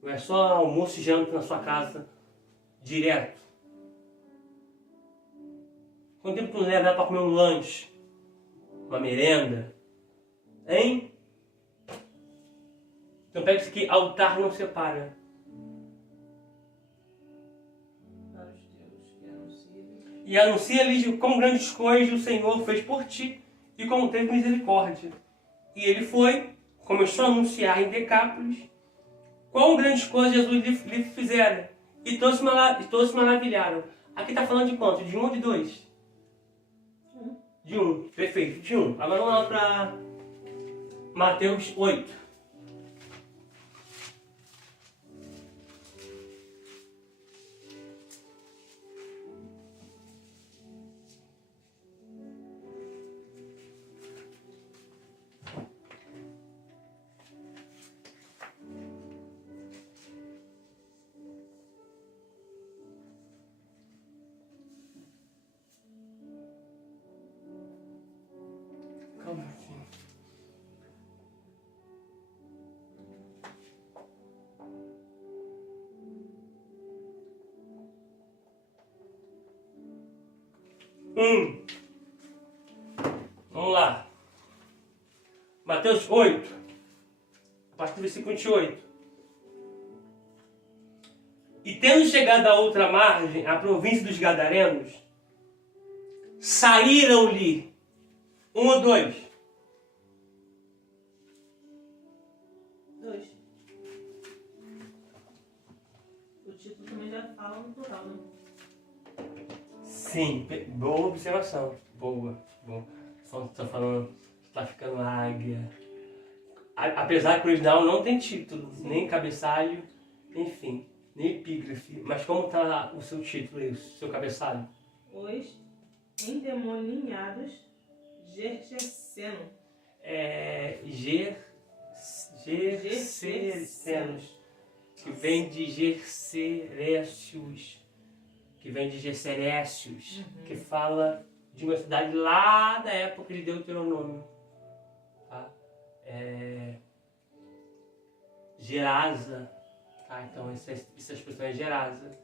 Não é só almoço e janta na sua casa direto. Quanto tempo tu não leva ela para comer um lanche? Uma merenda? Hein? Então pega isso aqui, altar não separa. E anuncia-lhes quão grandes coisas o Senhor fez por ti e como teve misericórdia. E ele foi, começou a anunciar em Decápolis quão grandes coisas Jesus lhe fizera. E todos se maravilharam. Aqui está falando de quanto? De um ou de dois? De um. Perfeito, de um. Agora vamos lá para Mateus 8. Calma aqui. Vamos lá. Mateus 8, a partir do versículo 28. E tendo chegado à outra margem, a província dos Gadarenos, saíram-lhe um ou dois? Dois. O título também já fala no plural, né? Sim, boa observação. Boa. Só está falando, está ficando águia. Apesar que o original não tem título, nem cabeçalho, enfim, nem epígrafe. Mas como está o seu título aí, o seu cabeçalho? Os endemoninhados Gergesenos. Gerseno. Gersenos, que vem de Gerserécios, que vem de Gerserécios, que fala de uma cidade lá da época de Deuteronômio. Tá? Gerasa, tá? Então essa expressão é Gerasa,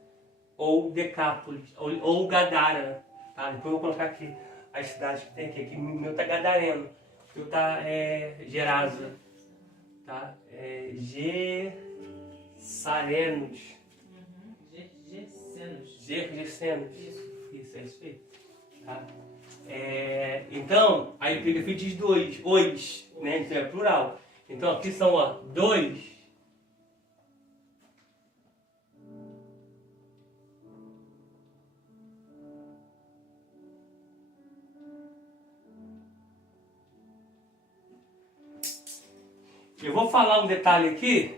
ou Decápolis, ou Gadara. Tá? Depois eu vou colocar aqui as cidades que tem aqui. Aqui o meu está Gadareno, o meu está Gerasa. Tá? Gersarenos. Gersenos. Isso, é isso aí. Tá? Então, aí pega aqui diz dois, ois, né? Então é plural. Então aqui são, ó, dois. Eu vou falar um detalhe aqui,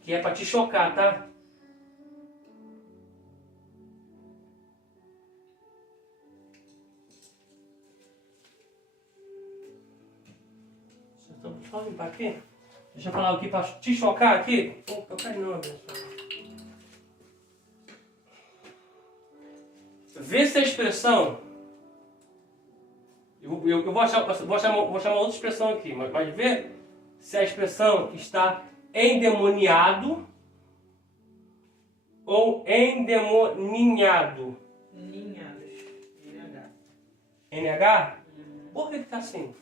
que é para te chocar, tá? Só limpar aqui. Deixa eu falar aqui para te chocar aqui. Eu caí não, pessoal. Vê se a expressão... Eu vou chamar outra expressão aqui, mas vê se a expressão está endemoniado ou endemoninhado. Ninhados. NH. NH? Por que está assim?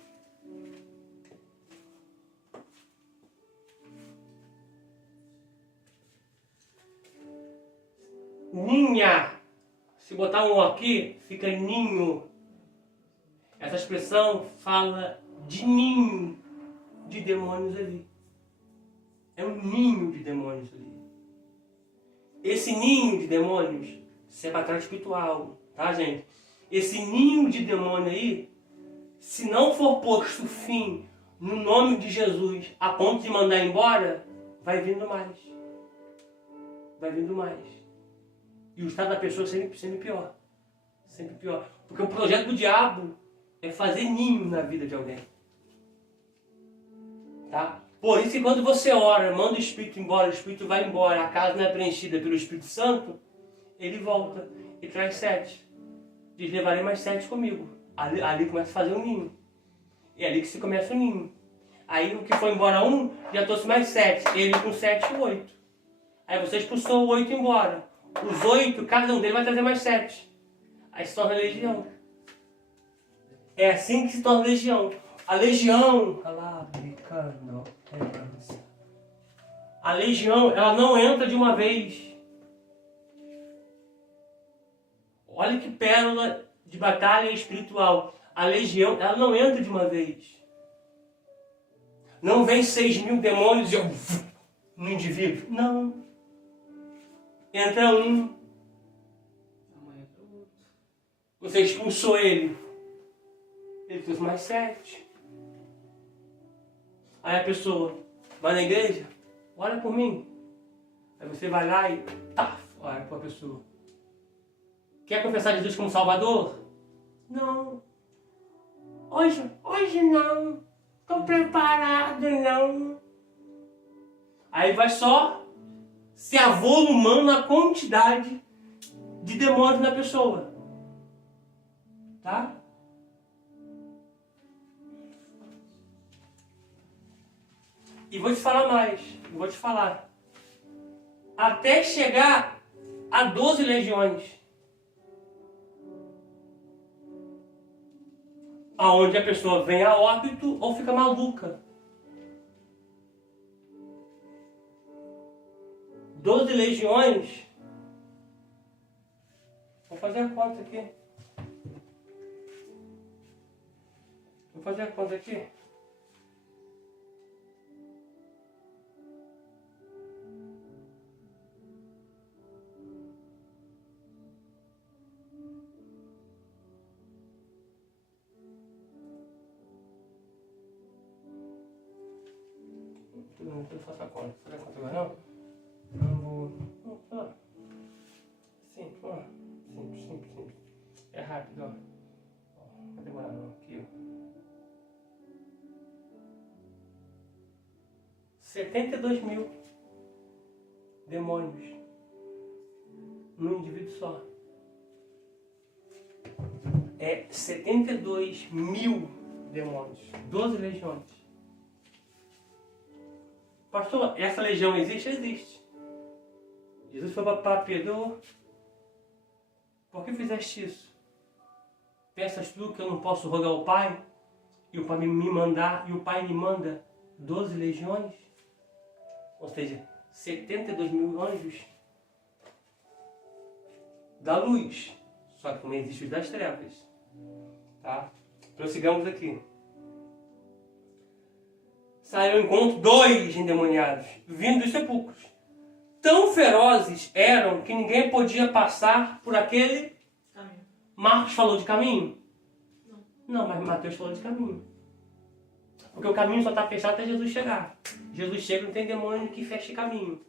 Ninha. Se botar um aqui, fica ninho. Essa expressão fala de ninho de demônios ali. É um ninho de demônios ali. Esse ninho de demônios, isso é batalha espiritual, tá, gente? Esse ninho de demônio aí, se não for posto fim no nome de Jesus, a ponto de mandar embora, vai vindo mais. Vai vindo mais. E o estado da pessoa sempre pior. Sempre pior. Porque o projeto do diabo é fazer ninho na vida de alguém. Tá? Por isso que quando você ora, manda o Espírito embora, o Espírito vai embora, a casa não é preenchida pelo Espírito Santo, ele volta e traz 7. Diz, levarei mais 7 comigo. Ali começa a fazer um ninho. E é ali que se começa o ninho. Aí o que foi embora já trouxe mais 7. Ele com 7, 8. Aí você expulsou o 8 embora. Os 8, cada um deles vai trazer mais 7. Aí se torna legião. É assim que se torna legião. A legião, ela não entra de uma vez. Olha que pérola de batalha espiritual. A legião, ela não entra de uma vez. Não vem 6.000 demônios no indivíduo. Não. Entra um. Você expulsou ele. Ele trouxe mais 7. Aí a pessoa vai na igreja, ora por mim. Aí você vai lá e ora para a pessoa. Quer confessar Jesus como Salvador? Não. Hoje não. Estou preparado, não. Aí vai só se avolumando a quantidade de demônios na pessoa. Tá? E vou te falar mais. Vou te falar. Até chegar a 12 legiões. Aonde a pessoa vem a óbito ou fica maluca. 12 legiões. Vou fazer a conta aqui. Vou fazer a conta aqui. Não faço a conta. Fazer a conta agora não? Não vou. Sim, simples. rápido, ó. Não vai demorar não, aqui, ó. 72 mil demônios num indivíduo só. É 72 mil demônios, 12 legiões. Pastor, essa legião existe? Existe. Jesus foi para Pedro: por que fizeste isso? Pensas tu que eu não posso rogar ao Pai? E o Pai me mandar, e o Pai me manda 12 legiões? Ou seja, 72 mil anjos da luz. Só que também existe os das trevas. Tá? Prossigamos aqui. Saiu ao encontro 2 endemoniados, vindo dos sepulcros. Tão ferozes eram que ninguém podia passar por aquele Caminho. Marcos falou de caminho? Não, mas Mateus falou de caminho. Porque o caminho só está fechado até Jesus chegar. Jesus chega, não tem demônio que feche caminho.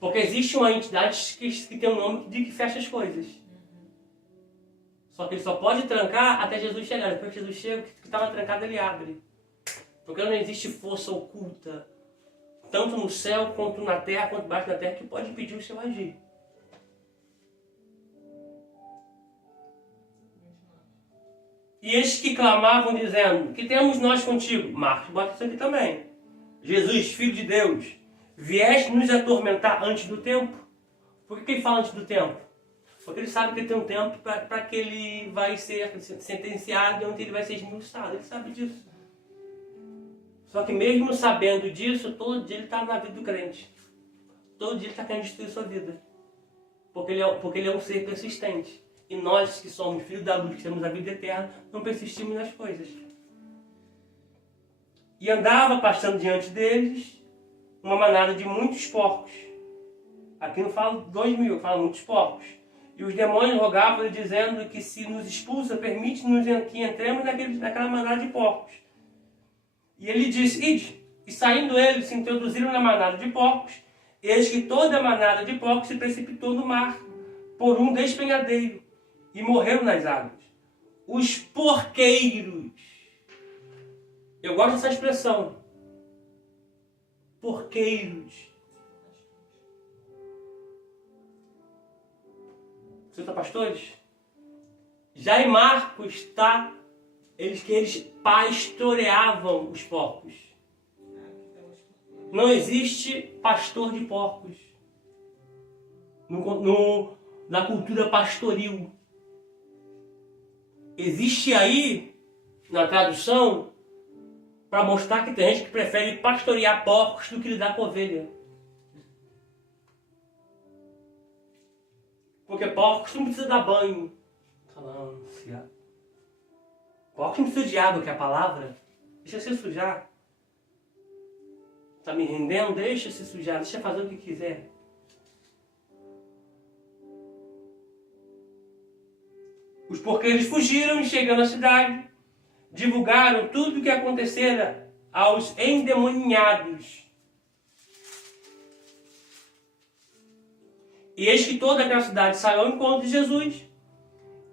Porque existe uma entidade que tem um nome que fecha as coisas. Só que ele só pode trancar até Jesus chegar. Depois que Jesus chega, o que estava trancado ele abre. Porque não existe força oculta, tanto no céu, quanto na terra, quanto embaixo da terra, que pode impedir o seu agir. E estes que clamavam dizendo: que temos nós contigo? Marcos bota isso aqui também. Jesus, Filho de Deus, vieste nos atormentar antes do tempo? Por que ele fala antes do tempo? Porque ele sabe que ele tem um tempo para que ele vai ser sentenciado e onde ele vai ser esmiuçado. Ele sabe disso. Só que mesmo sabendo disso, todo dia ele está na vida do crente. Todo dia ele está querendo destruir sua vida. Porque ele é um ser persistente. E nós que somos filhos da luz, que temos a vida eterna, não persistimos nas coisas. E andava passando diante deles uma manada de muitos porcos. Aqui não fala 2.000, fala muitos porcos. E os demônios rogavam-lhe dizendo que se nos expulsa, permite-nos que entremos naquela manada de porcos. E ele disse: ide. E saindo eles, se introduziram na manada de porcos. Eis que toda a manada de porcos se precipitou no mar, por um despenhadeiro, e morreram nas águas. Os porqueiros. Eu gosto dessa expressão. Porqueiros. Você está, pastores? Já em Marcos está que eles pastoreavam os porcos. Não existe pastor de porcos na cultura pastoril. Existe aí, na tradução, para mostrar que tem gente que prefere pastorear porcos do que lidar com ovelha. Porque porcos não precisa dar banho. Porcos não precisa de água, que é a palavra. Deixa se sujar. Está me rendendo? Deixa se sujar. Deixa fazer o que quiser. Os porqueiros fugiram e, chegando à cidade, divulgaram tudo o que acontecera aos endemoniados. E eis que toda aquela cidade saiu ao encontro de Jesus,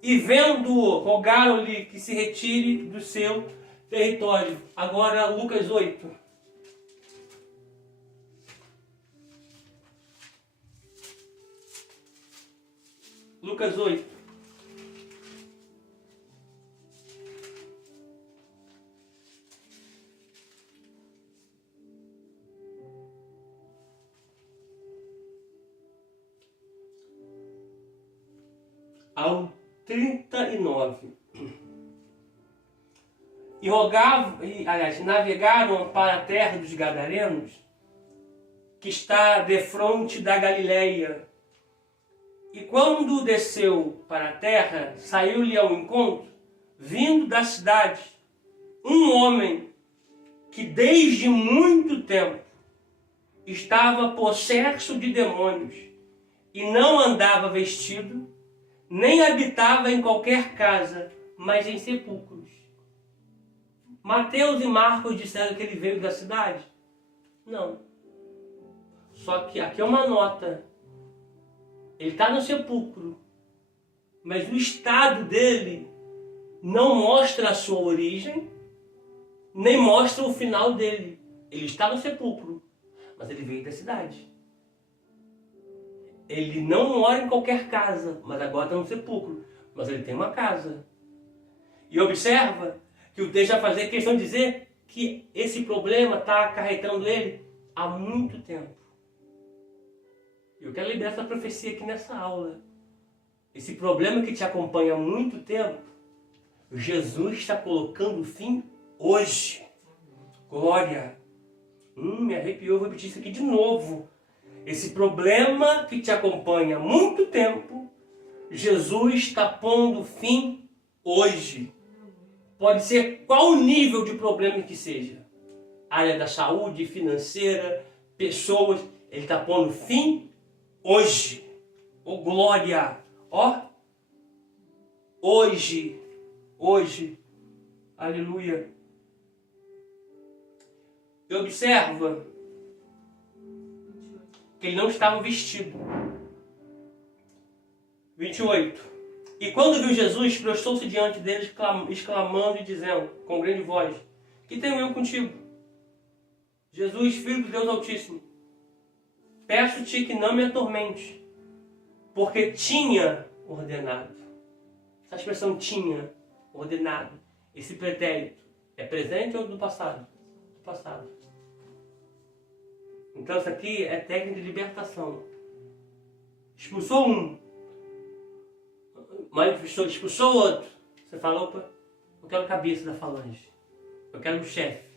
e vendo-o, rogaram-lhe que se retire do seu território. Agora Lucas 8. Lucas 8. Ao 39. Navegaram para a terra dos Gadarenos, que está defronte da Galileia. E quando desceu para a terra, saiu-lhe ao encontro, vindo da cidade, um homem que desde muito tempo estava possesso de demônios e não andava vestido, nem habitava em qualquer casa, mas em sepulcros. Mateus e Marcos disseram que ele veio da cidade? Não. Só que aqui é uma nota. Ele está no sepulcro. mas o estado dele não mostra a sua origem, nem mostra o final dele. Ele está no sepulcro, mas ele veio da cidade. Ele não mora em qualquer casa, mas agora está no sepulcro. Mas ele tem uma casa. E observa que o texto vai fazer questão de dizer que esse problema está acarretando ele há muito tempo. Eu quero liberar essa profecia aqui nessa aula. Esse problema que te acompanha há muito tempo, Jesus está colocando fim hoje. Glória! Me arrepiou, vou repetir isso aqui de novo. Esse problema que te acompanha há muito tempo, Jesus está pondo fim hoje. Pode ser qual nível de problema que seja. Área da saúde, financeira, pessoas. Ele está pondo fim hoje. Oh, glória! Ó! Hoje. Aleluia. E observa que ele não estava vestido. 28. E quando viu Jesus, prostou-se diante deles, exclamando e dizendo, com grande voz, que tenho eu contigo? Jesus, Filho do Deus Altíssimo, peço-te que não me atormente, porque tinha ordenado. Essa expressão tinha ordenado, esse pretérito, é presente ou do passado? Do passado. Então isso aqui é técnica de libertação. Expulsou um, mas expulsou outro. Você fala, opa, eu quero a cabeça da falange. Eu quero o chefe.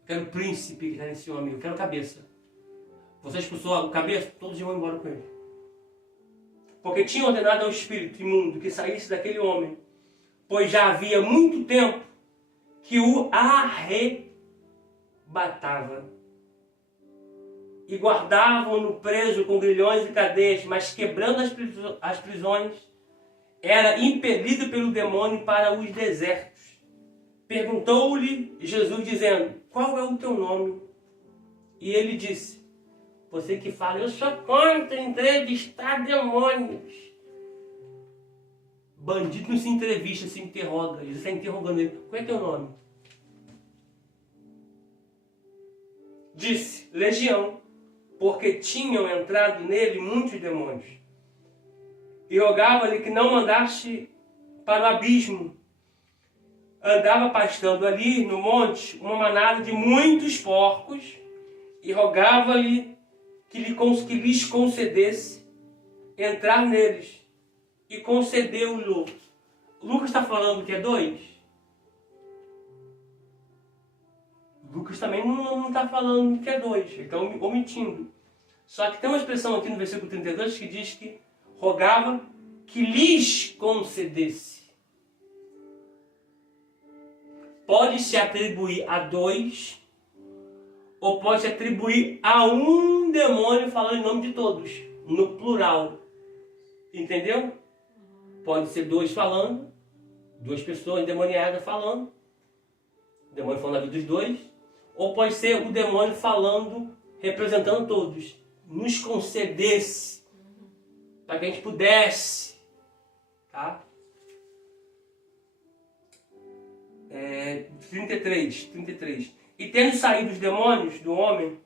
Eu quero o príncipe que está nesse homem. Eu quero a cabeça. Você expulsou a cabeça, todos iam embora com ele. Porque tinha ordenado ao espírito imundo que saísse daquele homem, pois já havia muito tempo que o arrebatava. E guardavam-no preso com grilhões e cadeias, mas quebrando as prisões, era impelido pelo demônio para os desertos. Perguntou-lhe Jesus, dizendo, qual é o teu nome? E ele disse, você que fala, eu sou contra entrevistar demônios. Bandido não se entrevista, se interroga. Jesus está interrogando ele, qual é teu nome? Disse, Legião, porque tinham entrado nele muitos demônios. E rogava-lhe que não mandasse para o abismo. Andava pastando ali no monte uma manada de muitos porcos e rogava-lhe que lhes concedesse entrar neles. E concedeu-lhe. Lucas está falando que é 2? Lucas também não está falando que é 2, ele está omitindo. Só que tem uma expressão aqui no versículo 32 que diz que rogava que lhes concedesse. Pode se atribuir a 2, ou pode se atribuir a um demônio falando em nome de todos, no plural. Entendeu? Pode ser 2 falando, 2 pessoas endemoniadas falando, o demônio falando na vida dos 2, ou pode ser o demônio falando, representando todos. Nos concedesse, para que a gente pudesse, tá? 33. E tendo saído os demônios do homem,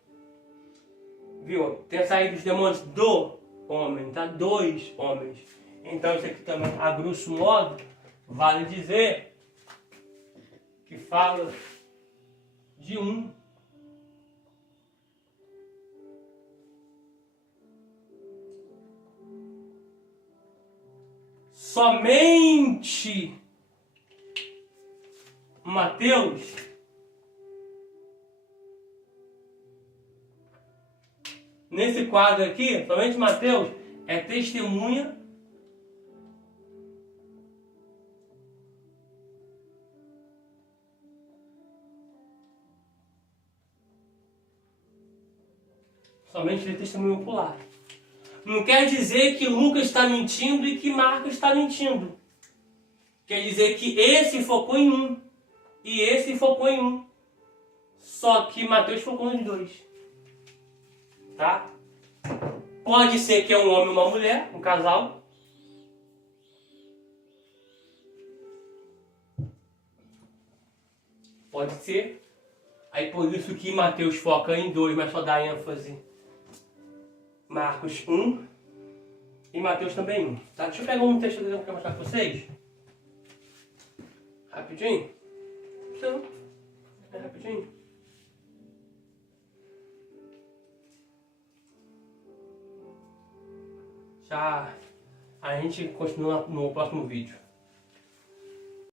viu? Tendo saído os demônios do homem, tá? 2 homens. Então isso aqui também, a grosso modo, vale dizer que fala de um. Somente Mateus nesse quadro aqui, somente Mateus é testemunha somente ele é testemunho ocular. Não quer dizer que Lucas está mentindo e que Marcos está mentindo. Quer dizer que esse focou em um e esse focou em um. Só que Mateus focou em 2. Tá? Pode ser que é um homem e uma mulher, um casal. Pode ser. Aí por isso que Mateus foca em 2, mas só dá ênfase Marcos 1 e Mateus também 1. Tá? Deixa eu pegar um texto que eu quero mostrar pra vocês. Rapidinho. Então, é rapidinho. Já a gente continua no próximo vídeo.